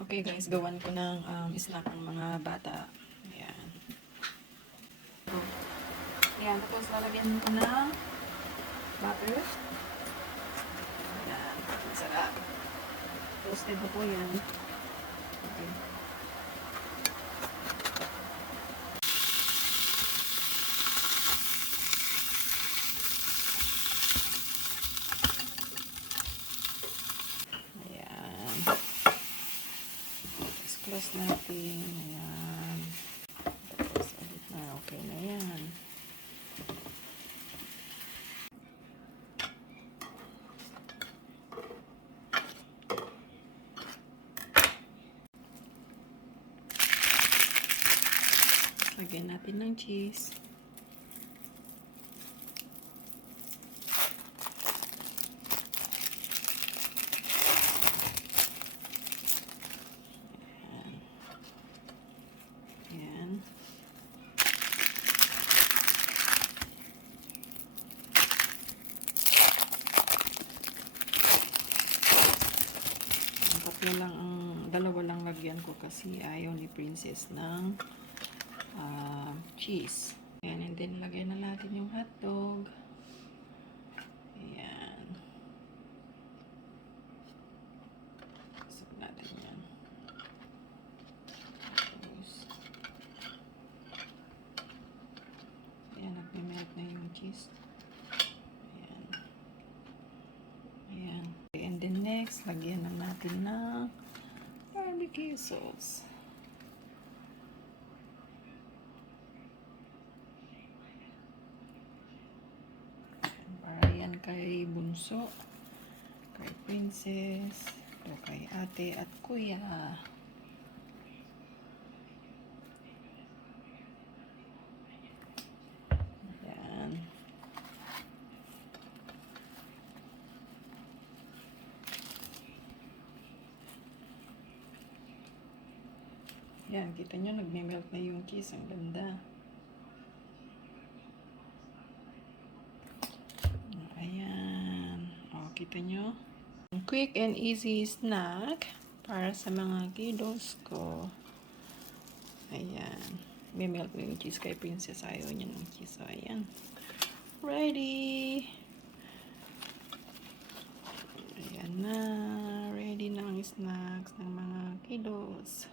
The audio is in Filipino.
Okay guys, gawan ko ng snack ng mga bata. Ayan. Ayan, tapos lalagyan ko ng butter. Ayan, masarap. Toasted na po yan. Okay. Ayan. Tapos close natin. Ayan. Tapos ulit na. Okay na yan. Lagyan natin ng cheese. Ayan. Tatlo lang dalawa lang lagyan ko kasi ayaw ni Princess ng cheese. Ayan, and then lagyan na natin yung hotdog. Ayan. Pasok natin yan. Tapos, ayan, nagme-melt na yung cheese. Ayan. Ayan. And then next, lagyan na natin ng barbecue sauce. Kay bunso, kay princess, o kay ate at kuya. Ayan. Ayan, kita nyo, nagme-melt na yung cheese. Ang ganda. Ayan. O, kita nyo. Quick and easy snack para sa mga kiddos ko. Ayan. May melt na yung cheese kay princess. Ayaw niya ng cheese. So, ayan. Ready! Ayan na. Ready na ang snacks ng mga kiddos.